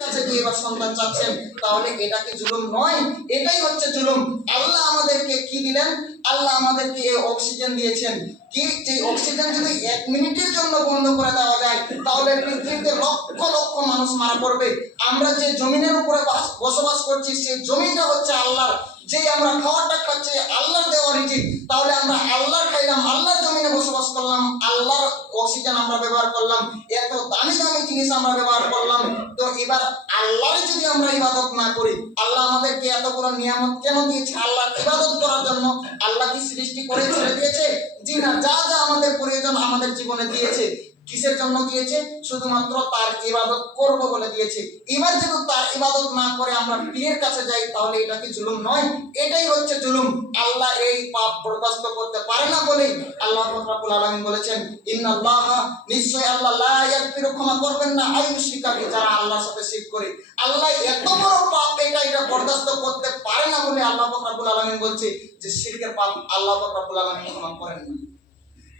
কাছে দিয়ে এবার সন্তান চাচ্ছেন, তাহলে এটা কি জুলুম নয়? এটাই হচ্ছে জুলুম। আল্লাহ আমাদেরকে কি দিলেন? আল্লাহ আমাদেরকে এই অক্সিজেন দিয়েছেন। কি যে অক্সিজেন যদি 1 মিনিটের জন্য বন্ধ করে দেওয়া যায়, তাহলে পৃথিবীতে লক্ষ লক্ষ মানুষ মারা পড়বে। আমরা যে জমিনের উপরে বসবাস করছি, সেই জমিনটা হচ্ছে আল্লাহর। যে আমরা খাওয়াটা খাচ্ছি আল্লাহর দেওয়া রিজিক, তাহলে আমরা আল্লাহর খাইলাম, আল্লাহর জমিনে বসবাস করলাম, আল্লাহর অক্সিজেন আমরা ব্যবহার করলাম, এত দামি দামি জিনিস আমরা ব্যবহার করলাম। তো এবার আল্লাহর যদি আমরা ইবাদত না করি, আল্লাহ আমাদেরকে এতগুলো নিয়ামত কেন দিয়েছে? আল্লাহর ইবাদত করার জন্য। আল্লাহ কি সৃষ্টি করে ছেড়ে দিয়েছে? জি না। যা যা আমাদের প্রয়োজন আমাদের জীবনে দিয়েছে। কিসের জন্য দিয়েছে? শুধুমাত্র তার ইবাদত করব বলে দিয়েছে। এবার যদি তার ইবাদত না করে আমরা পীরের কাছে যাই, তাহলে এটা কি জুলুম নয়? এটাই হচ্ছে জুলুম। আল্লাহ এই পাপ বরদাস্ত করতে পারে না বলেই আল্লাহ রাব্বুল আলামিন বলেছেন, ইন্নাল্লাহা, নিশ্চয় আল্লাহ, লা ইয়াগফিরু, ক্ষমা করবেন না, আইয়ুশরিকা বিহি, যারা আল্লাহর সাথে শিরক করে। আল্লাহ এত বড় পাপ, এটা বরদাস্ত করতে পারে না বলে আল্লাহ রাব্বুল আলামিন বলছে যে শিরকের পাপ আল্লাহ রাব্বুল আলামিন ক্ষমা করেন না।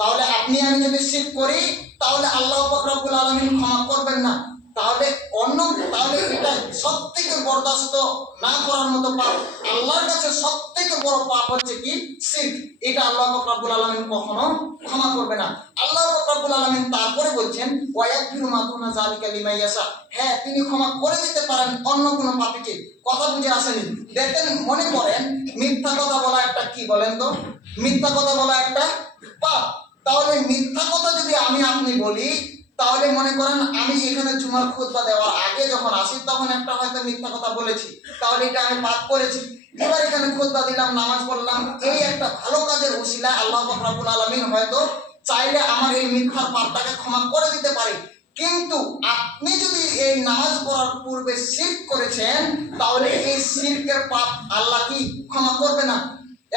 তাহলে আপনি আমি যদি শিরক করি, তাহলে আল্লাহ পাক রব্বুল আলামিন ক্ষমা করবেন না। তাহলে এটা সবথেকে বরদাস্ত না করার মতো পাপ। আল্লাহর কাছে সবথেকে বড় পাপ হচ্ছে কি? শিরক। এটা আল্লাহ পাক রব্বুল আলামিন কখনো ক্ষমা করবে না। আল্লাহ পাক রব্বুল আলামিন তারপরে বলছেন, ওয়া ইয়াগফিরু মা দুনা যালিকা লিমান ইয়াশা। হ্যাঁ, তিনি ক্ষমা করে দিতে পারেন অন্য কোনো পাপীকে। কথা বুঝে আসেনি? দেখেন, মনে করেন মিথ্যা কথা বলা একটা কি বলেন তো? মিথ্যা কথা বলা একটা পাপ। তাহলে মিথ্যা কথা যদি আমি আপনি বলি, তাহলে মনে করেন আমি এখানে জুমার খুতবা দেওয়ার আগে যখন আসি, তখন একটা হয়তো মিথ্যা কথা বলেছি, তাহলে এটা আমি পাপ করেছি। এবার এখানে খুতবা দিলাম, নামাজ পড়লাম, এই একটা ভালো কাজের উসিলায় আল্লাহ পাক রব্বুল আলামিন হয়তো চাইলে আমার এই মিথ্যার পাপটাকে ক্ষমা করে দিতে পারে। কিন্তু আপনি যদি এই নামাজ পড়ার পূর্বে শিরক করেছেন, তাহলে এই শিরকের পাপ আল্লাহ কি ক্ষমা করবে না?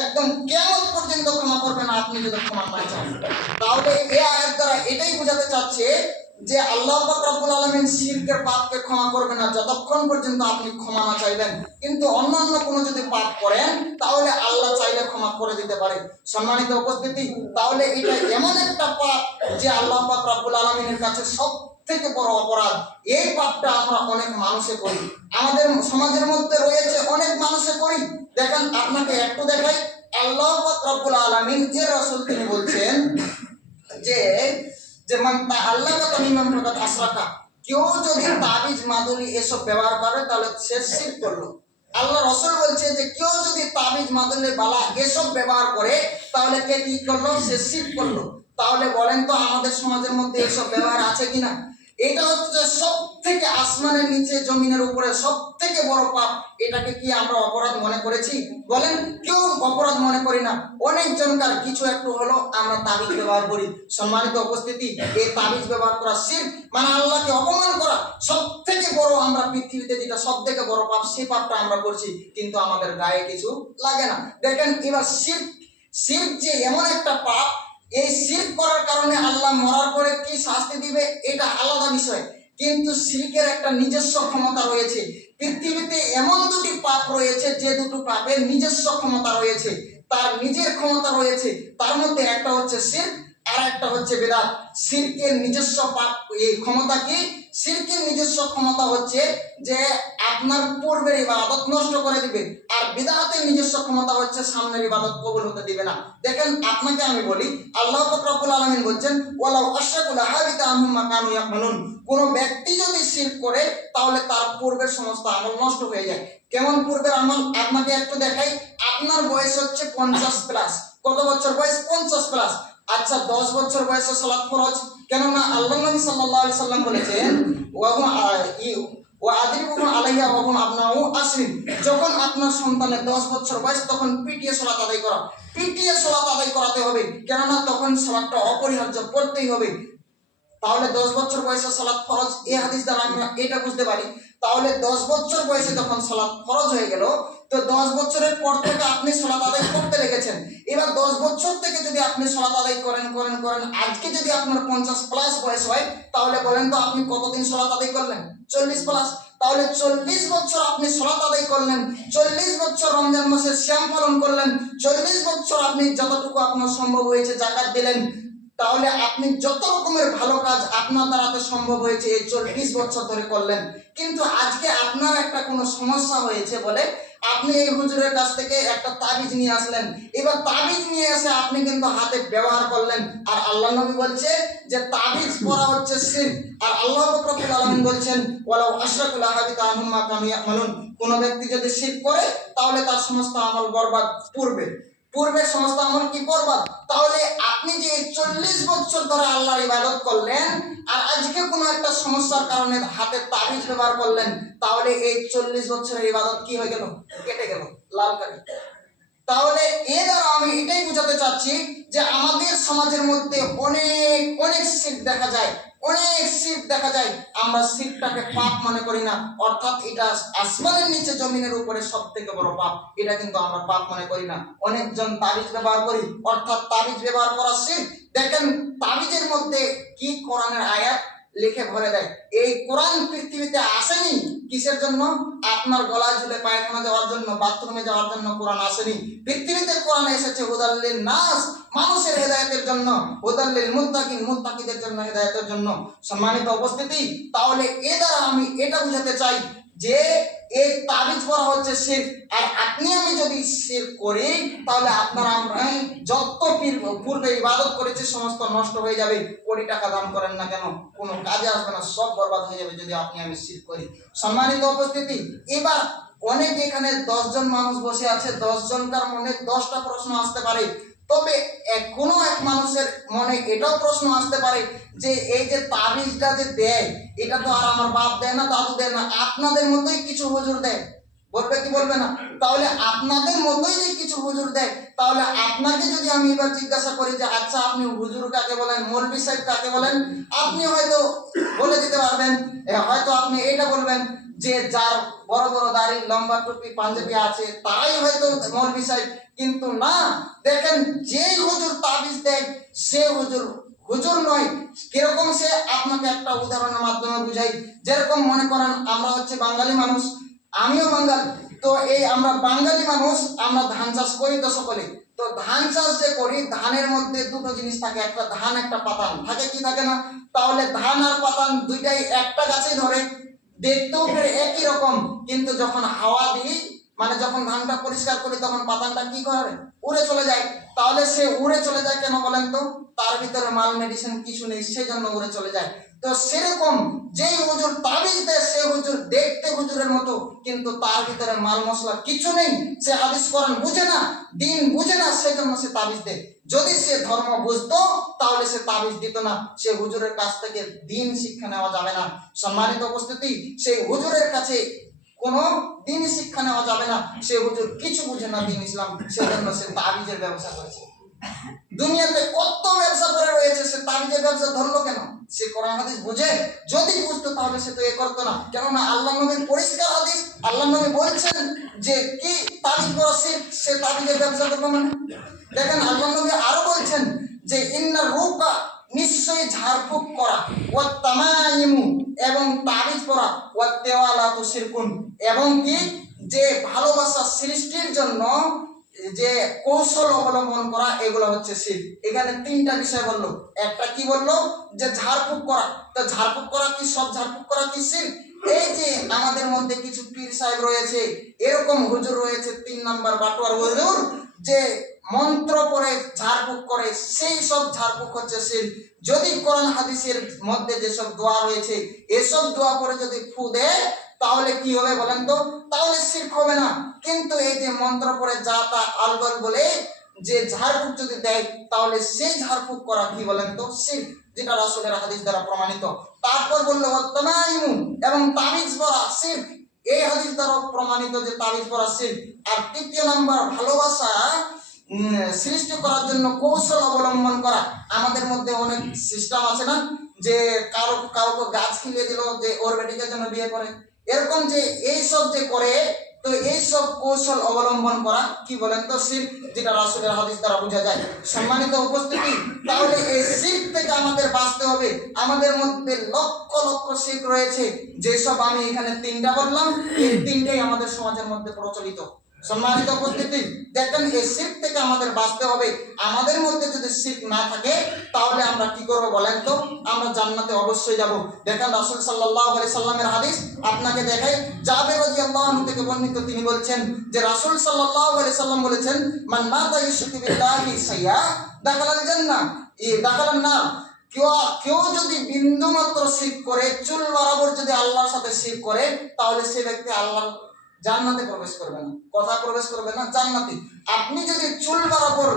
একদম কিয়ামত পর্যন্ত ক্ষমা করবে না আপনি যদি ক্ষমা না চান। তাহলে এই আয়াত দ্বারা এটাই বোঝাতে চাচ্ছে যে আল্লাহ পাক রব্বুল আলামিন শিরকের পাপকে ক্ষমা করবে না যতক্ষণ পর্যন্ত আপনি ক্ষমা না চাইবেন। কিন্তু অন্যান্য কোনো যদি পাপ করেন, তাহলে আল্লাহ চাইলে ক্ষমা করে দিতে পারে। সম্মানিত উপস্থিতি, তাহলে এটা এমন একটা পাপ যে আল্লাহ পাক রব্বুল আলামিনের কাছে সব থেকে বড় অপরাধ। এই পাপটা আমরা অনেক মানুষে করি, আমাদের সমাজের মধ্যে রয়েছে, অনেক মানুষে করি। দেখেন, আপনাকে একটু দেখাই। আল্লাহ পাক রব্বুল আলামিন যে রাসূল, তিনি বলছেন যে আল্লাহ তামিমান ফাকাত আশরাকা, কেউ যদি তাবিজ মাদুলি এসব ব্যবহার করে তাহলে সে শিরক করলো। আল্লাহ রাসূল বলছে যে কেউ যদি তাবিজ মাদুলি বালা এসব ব্যবহার করে, তাহলে কে কি করলো? সে শিরক করলো। তাহলে বলেন তো আমাদের সমাজের মধ্যে এসব ব্যবহার আছে কিনা? এটা হচ্ছে সব থেকে আসমানের নিচে জমিনের উপরে সব থেকে বড় পাপ। এটাকে কি আমরা অপরাধ মনে করেছি? বলেন, কেউ অপরাধ মনে করি না। অনেকজনকার কিছু একটু হলো আমরা তাবিজ ব্যবহার করি। সম্মানিত উপস্থিতি, এই তাবিজ ব্যবহার করা শিরক, মানে আল্লাহকে অপমান করা। সব থেকে বড়, আমরা পৃথিবীতে যেটা সব থেকে বড় পাপ, সেই পাপটা আমরা করছি, কিন্তু আমাদের গায়ে কিছু লাগে না। দেখেন, এবার শিরক যে এমন একটা পাপ, এই শিরক করার কারণে আল্লাহ মরার পরে কি শাস্তি দিবে এটা আলাদা বিষয়। কিন্তু শিরকের একটা নিজস্ব ক্ষমতা রয়েছে। পৃথিবীতে এমন দুটি পাপ রয়েছে, যে দুটো পাপের নিজস্ব ক্ষমতা রয়েছে, তার নিজের ক্ষমতা রয়েছে। তার মধ্যে একটা হচ্ছে শিরক, আর একটা হচ্ছে বিদআত। শিরকের নিজস্ব পাপ, এই ক্ষমতা কি? শিরকের নিজস্ব ক্ষমতা হচ্ছে যে আপনার পূর্বের ইবাদত নষ্ট করে দিবে, আর বিদআতের নিজস্ব ক্ষমতা হচ্ছে সামনের ইবাদত কবুল হতে দিবে না। দেখেন, আপনাকে আমি বলি, আল্লাহ পাক রব্বুল আলামিন বলছেন, ওয়ালাউ আশরাকু লাহাবিতা আনহুম মা কানু ইয়ামালুন। কোন ব্যক্তি যদি শিরক করে, তাহলে তার পূর্বের সমস্ত আমল নষ্ট হয়ে যায়। কেমন পূর্বের আমল? আপনাকে একটু দেখাই। আপনার বয়স হচ্ছে 50 প্লাস। কত বছর বয়স? 50 প্লাস। আচ্ছা, 10 বছর বয়সে সালাত ফরজ। কেননা আল্লাহ নবী সাল্লাল্লাহু আলাইহি সাল্লাম বলেছেন, যখন আপনার সন্তানের 10 বছর বয়স, তখন পিটিয়ে সালাত আদায় করা। পিটিয়ে সালাত আদায় করাতে হবে, কেননা তখন সালাতটা অপরিহার্য, পড়তেই হবে। তাহলে 10 বছর বয়সে সালাত ফরজ, এই হাদিস দ্বারা আমরা এটা বুঝতে পারি। তাহলে 10 বছর বয়সে যখন সালাত ফরজ হয়ে গেল, তো 10 বছরের পর থেকে আপনি সালাত আদায় করতে লেগেছেন। এবার 10 বছর থেকে যদি আপনি সালাত আদায় করেন, আজকে যদি আপনার 50 প্লাস বয়স হয়, তাহলে বলেন তো আপনি কতদিন সালাত আদায় করলেন? 40 প্লাস। তাহলে 40 বছর আপনি সালাত আদায় করলেন, 40 বছর রমজান মাসে সিয়াম পালন করলেন, 40 বছর আপনি যতটুকু আপনার সম্ভব হয়েছে যাকাত দিলেন। তাহলে আপনি যত রকমের ভালো কাজ আপনার দ্বারাতে সম্ভব হয়েছে এই 40 বছর ধরে করলেন, কিন্তু আজকে আপনার একটা কোনো সমস্যা হয়েছে বলে আপনি এই হুজুরের কাছ থেকে একটা তাবিজ নিয়ে আসলেন। এবার তাবিজ নিয়ে এসে আপনি কিন্তু হাতে ব্যবহার করলেন, আর আল্লাহ নবী বলছে যে তাবিজ পরা হচ্ছে শিরক। আর আল্লাহ পাক রব্বুল আলামিন বলছেন ওয়ালাউ আশরাকু লাহাবিতা আনহুম মা কানু ইয়ামালুন, কোন ব্যক্তি যদি শিরক করে তাহলে তার সমস্ত আমল বরবাদ। পূর্বের সমস্ত আমল কি বরবাদ? তাহলে আপনি যে 40 বছর ধরে আল্লাহর ইবাদত করলেন আর আজকে কোনো একটা সমস্যার কারণে হাতে তাবিজ ব্যবহার করলেন, তাহলে এই 40 বছরের ইবাদত কি হয়ে গেল? কেটে গেল, লাল কালি। তাহলে এর দ্বারা আমি এটাই বোঝাতে চাচ্ছি যে আমাদের সমাজের মধ্যে অনেক অনেক শিরক দেখা যায়, অনেক শিরক দেখা যায়। আমরা শিরকটাকে পাপ মনে করি না, অর্থাৎ এটা আসমানের নিচে জমিনের উপরে সব থেকে বড় পাপ, এটা কিন্তু আমরা পাপ মনে করি না। অনেকজন তাবিজ ব্যবহার করি, অর্থাৎ তাবিজ ব্যবহার করা শিরক। দেখেন তাবিজের মধ্যে কি কোরআনের আয়াত লিখে ভরে দেয়। এই কোরআন পৃথিবীতে আসেনি কিসের জন্য? আপনার গলায় ঝুলে পায়খানা যাওয়ার জন্য, বাথরুমে যাওয়ার জন্য কোরআন আসেনি। পৃথিবীতে কোরআন এসেছে হুদাল্লিন নাস, মানুষের হেদায়েতের জন্য, হুদাল্লিল মুত্তাকিন, মুত্তাকিদের জন্য, হেদায়েতের জন্য। সম্মানিত উপস্থিতি, তাহলে এ দ্বারা আমি এটা বুঝাতে চাই যে এই তাবিজ পরা হচ্ছে শিরক। আর আপনি আমি যদি শিরক করি তাহলে আপনারা আমরা যত পূর্বে ইবাদত করেছি সমস্ত নষ্ট হয়ে যাবে। কোটি টাকা দান করেন না কেন, কোনো কাজে আসবে না, সব বরবাদ হয়ে যাবে যদি আপনি আমি শিরক করি। সম্মানিত উপস্থিতি, এবার অনেক এখানে 10 জন মানুষ বসে আছে, 10 জনকার মনে 10টা প্রশ্ন আসতে পারে। তবে কোনো এক মানুষের মনে এটাও প্রশ্ন আসতে পারে যে এই যে তাবিজটা যে দেয় এটা তো আর আমার বাপ দেয় না, দাদু দেয় না, আপনাদের মতোই কিছু হুজুর দেয়। বলবে কি বলবে না? তাহলে আপনাদের মতোই যে কিছু হুজুর দেয়, তাহলে আপনাকে যদি আমি এবার জিজ্ঞাসা করি যে আচ্ছা আপনি হুজুর কাকে বলেন, মৌলভী সাহেব কাকে বলেন, আপনি হয়তো বলে দিতে পারবেন। হয়তো আপনি এটা বলবেন যে যার বড় বড় দাড়ি, লম্বা টুপি, পাঞ্জাবি আছে তারাই হয়তো মৌলভী সাহেব। কিন্তু না, দেখেন যে হুজুর তাবিজ দেয় সে হুজুর হুজুর নয়। কিরকম সে আপনাকে একটা উদাহরণের মাধ্যমে বুঝাই। যেরকম মনে করেন আমরা হচ্ছে বাঙালি মানুষ, আমিও বাঙালি, তো এই আমরা বাঙালি মানুষ, আমরা ধান চাষ করি তো সকলে। তো ধান চাষ যে করি, ধানের মধ্যে দুটো জিনিস থাকে, একটা ধান একটা পাতান থাকে, কি থাকে না? তাহলে ধান আর পাতান দুইটাই একটা গাছে ধরে, দেখতেও ফের একই রকম, কিন্তু যখন হাওয়া দিই মানে যখন ধানটা পরিষ্কার করি তখন পাতানটা কি করে? উড়ে চলে যায়। তাহলে সে উড়ে চলে যায় কেন বলেন তো? তার ভিতরে মাল মেডিসিন কিছু নেই, সেই জন্য উড়ে চলে যায়। তো সেরকম যেই হুজুর তাবিজ দেয় সে হুজুর দেখতে হুজুরের মতো, কিন্তু তার ভিতরে মাল মশলা কিছু নেই। সে হাদিস কোরআন বুঝে না, দিন বুঝে না, সেজন্য সে তাবিজ দেয়। যদি সে ধর্ম বুঝতো তাহলে সে তাবিজ দিত না। সে হুজুরের কাছ থেকে দিন শিক্ষা নেওয়া যাবে না। সম্মানিত উপস্থিতি, সেই হুজুরের কাছে কোনো দিন শিক্ষা নেওয়া যাবে না। সে হুজুর কিছু বুঝে না দিন ইসলাম, সেজন্য সে তাবিজের ব্যবসা করেছে। দুনিয়াতে কত ব্যবসা করে রয়েছে, সে তাবিজের ব্যবসা ধরলো কেন? সে কোরআন হাদিস বুঝে? যদি বুঝতো তাহলে সে তো এ করতো না। কেননা আল্লাহ নবীর পরিষ্কার হাদিস, আল্লাহ নবী বলছেন যে কি তাবিজ পরা শিরক, সে তাবিজের ব্যবসা করবে মানে। দেখেন আল্লাহ নবী আরো বলছেন যে ইন্নার রূপা, নিশ্চয়ই ঝাড়ফুঁক করা, ওয়া তামাইমু, এবং তাবিজ পরা, ওয়া তেওয়ালাতু শিরকুন, এবং কি যে ভালোবাসা সৃষ্টির জন্য যে কৌশল অবলম্বন করা, এগুলো হচ্ছে শিরক। এখানে 3টা বিষয় বললো। একটা কি বললো? যে ঝাড়ফুঁক করা। তো ঝাড়ফুঁক করা কি, সব ঝাড়ফুঁক করা কি শিরক? এই যে আমাদের মধ্যে কিছু পীর সাহেব রয়েছে, এরকম হুজুর রয়েছে 3 নাম্বার বাটোয়ার হুজুর, যে মন্ত্র পড়ে ঝাড়ফুঁক করে, সেই সব ঝাড়ফুঁক হচ্ছে শিরক। যদি কোরআন হাদিসের মধ্যে যেসব দোয়া রয়েছে এসব দোয়া পড়ে যদি ফু দেয় তাহলে কি হবে বলেন তো? তাহলে শিরক হবে না। কিন্তু এই যে মন্ত্র পড়ে যা তা আলবল বলে যে ঝাড়ফুঁক যদি দেয় তাহলে সেই ঝাড়ফুঁক করা কি বলেন তো? শিরক, যেটা রাসূলের হাদিস দ্বারা প্রমাণিত। তারপর বললো ওয়াত্তামাইমু, এবং তাবিজ পরা শিরক। এই হাদিস দ্বারা প্রমাণিত যে তাবিজ পরা শিরক। আর 3য় নাম্বার ভালোবাসা সৃষ্টি করার জন্য কৌশল অবলম্বন করা। আমাদের মধ্যে অনেক সিস্টেম আছে না, যে কাউকে গাছ কিনে দিল যে ওর বেটিকে জন্য বিয়ে করে, এরকম যে এই সব যে করে, তো এই সব কৌশল অবলম্বন করা কি বলেন তো? শিরক, যেটা রাসূলের হাদিস দ্বারা বোঝা যায়। সম্মানিত উপস্থিতি, তাহলে এই শিরক থেকে আমাদের বাঁচতে হবে। আমাদের মধ্যে লক্ষ লক্ষ শিরক রয়েছে, যেসব আমি এখানে 3টা বললাম, এই 3টাই আমাদের সমাজের মধ্যে প্রচলিত। সম্মানিত উপস্থিতি, দেখেন এই শিরক থেকে আমাদের বাঁচতে হবে। আমাদের মধ্যে যদি শিরক না থাকে তাহলে আমরা কি করব বলেন তো? আমরা জান্নাতে অবশ্যই যাব। দেখেন রাসূল সাল্লাল্লাহু আলাইহি সাল্লামের হাদিস আপনাকে দেখাই, জাবের রাদিয়াল্লাহু আনহু থেকে বর্ণিত, তিনি বলছেন যে রাসূল সাল্লাল্লাহু আলাইহি সাল্লাম বলেছেন, মান মাতা ইউশরিকু বিল্লাহি শাইয়া দাখালাল জান্নাহ দাখালান নার। কেউ যদি বিন্দু মাত্র শিরক করে, চুল বরাবর যদি আল্লাহর সাথে শিরক করে, তাহলে সে ব্যক্তি আল্লাহর জান্নাতে প্রবেশ করবে না। কথা প্রবেশ করবে না জান্নাতে। আপনি যদি চুল বরাবর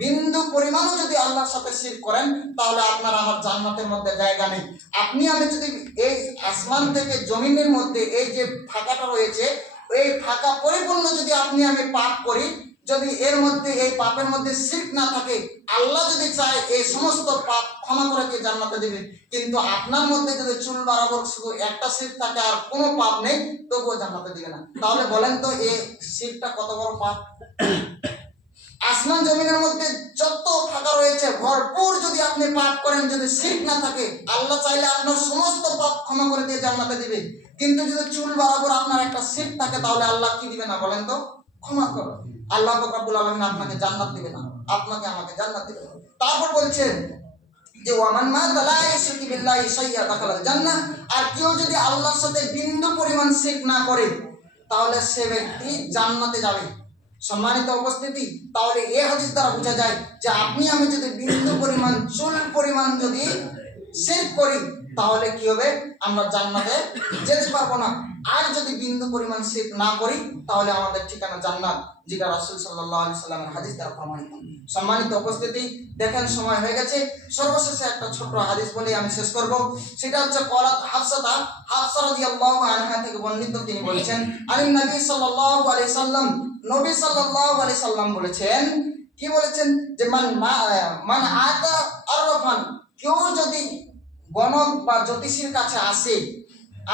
বিন্দু পরিমাণও যদি আল্লাহর সাথে শিরক করেন, তাহলে আপনার আমার জান্নাতের মধ্যে জায়গা নেই। আপনি আমি যদি এই আসমান থেকে জমিনের মধ্যে এই যে ফাঁকাটা রয়েছে, এই ফাঁকা পরিপূর্ণ যদি আপনি আমি পাপ করি, যদি এর মধ্যে এই পাপের মধ্যে শিরক না থাকে, আল্লাহ যদি চায় এই সমস্ত পাপ ক্ষমা করে দিয়ে জান্নাতে দেবে। কিন্তু আপনার মধ্যে যদি চুল বরাবর শুধু একটা শিরক থাকে আর কোনো পাপ নেই, তবুও জান্নাতে দিবে না। তাহলে বলেন তো এই শিরকটা কত বড় পাপ? আসমান জমিনের মধ্যে যত ফাঁকা রয়েছে ভরপুর যদি আপনি পাপ করেন, যদি শিরক না থাকে, আল্লাহ চাইলে আপনার সমস্ত পাপ ক্ষমা করে দিয়ে জান্নাতে দিবে। কিন্তু যদি চুল বরাবর আপনার একটা শিরক থাকে, তাহলে আল্লাহ কি দিবে না বলেন তো? ক্ষমা করো। আল্লাহ পাক রব্বুল আলামিন আপনাকে জান্নাত দিবে না, আপনাকে আমাকে জান্নাত দিবে না। তারপর বলছেন যে ওয়ামান মাতা লা ইউশরিকু বিল্লাহি শাইয়া দাখালাল জান্নাহ। আর কেউ যদি আল্লাহর সাথে বিন্দু পরিমাণ শিরক না করে, তাহলে সে ব্যক্তি জান্নাতে যাবে। সম্মানিত উপস্থিতি, তাহলে এই হাদিস দ্বারা বোঝা যায় যে আপনি আমি যদি বিন্দু পরিমাণ চুল পরিমাণ যদি শিরক করি, তাহলে কি হবে? আমরা জান্নাতে যেতে পারবো না। আর যদি বিন্দু পরিমাণ শিরক না করি, তাহলে আমাদের ঠিকানা জান্নাত, যেটা রাসূল সাল্লাল্লাহু আলাইহি সাল্লামের হাদিস দ্বারা প্রমাণিত। সম্মানিত উপস্থিতি, দেখেন সময় হয়ে গেছে, সর্বশেষে একটা ছোট্ট হাদিস বলে আমি শেষ করব। সেটা হচ্ছে ক্বালাত হাফসা রাদিয়াল্লাহু আনহা থেকে বর্ণিত, তিনি বলেছেন আলী নবী সাল্লাল্লাহু আলাইহি সাল্লাম, নবী সাল্লাল্লাহু আলাইহি সাল্লাম বলেছেন, কি বলেছেন? যে মান আতা আরফান, কেউ যদি গণক বা জ্যোতিষীর কাছে আসে,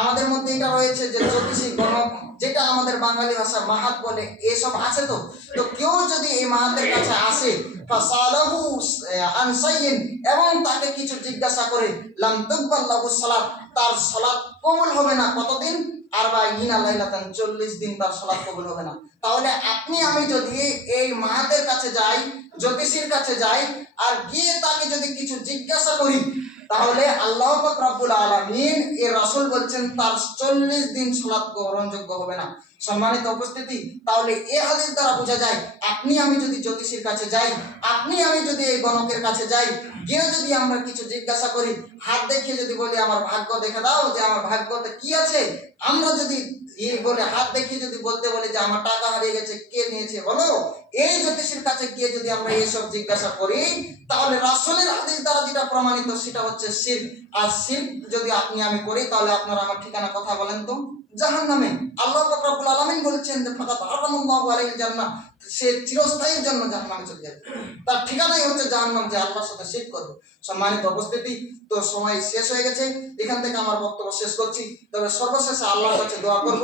আমাদের মধ্যে এটা রয়েছে যে জ্যোতিষী গণক, যেটা আমাদের বাঙালি ভাষার মাহাত বলে, এসব আছে। তো কেউ যদি এই মাহাতের কাছে আসে, ফাসালাহু আন শাইইন, এবং তাকে কিছু জিজ্ঞাসা করে, লাম তুকবাল লাহু সালাত, তার সালাত কবুল হবে না। কতদিন? 40 লাইলাতান, 40 দিন তার সালাত কবুল হবে না। তাহলে আপনি আমি যদি এই মাহাতের কাছে যাই, জ্যোতিষীর কাছে যাই, আর গিয়ে তাকে যদি কিছু জিজ্ঞাসা করি, তাহলে আল্লাহ পাক রব্বুল আলামিন এর রাসূল বলছেন তার 40 দিন সালাত গ্রহণযোগ্য হবে না। সম্মানিত উপস্থিতি, তাহলে এই হাদিস দ্বারা বোঝা যায় আপনি আমি যদি জ্যোতিষীর কাছে যাই, আপনি আমি যদি এই গণকের কাছে যাই, গিয়ে যদি আমরা কিছু জিজ্ঞাসা করি, হাত দেখিয়ে যদি বলি আমার ভাগ্য দেখে দাও, যে আমার ভাগ্যতে কি আছে, আমরা যদি বলে হাত দেখিয়ে যদি বলতে বলি যে আমার টাকা হারিয়ে গেছে, কে নিয়েছে বলো, এই জ্যোতিষীর কাছে গিয়ে যদি আমরা এইসব জিজ্ঞাসা করি, তাহলে রাসূলের হাদিস দ্বারা যেটা প্রমাণিত সেটা হচ্ছে শিরক। আর শিরক যদি আপনি আমি করি, তাহলে আপনারা আমার ঠিকানা কথা বলেন তো? জাহান্নামে। আল্লাহ পাক রব্বুল আলামিন বলছেন যে ফাকাত হারামাল্লাহু আলাইহিল জান্নাহ, সে চিরস্থায়ীর জন্য জাহান্নামে চলে যাবে। তার ঠিকানাই হচ্ছে জাহান্নাম, যে আল্লাহর সাথে শিরক করবে। সম্মানিত উপস্থিতি, তো সময় শেষ হয়ে গেছে, এখান থেকে আমার বক্তব্য শেষ করছি। তবে সর্বশেষে আল্লাহর কাছে দোয়া করব,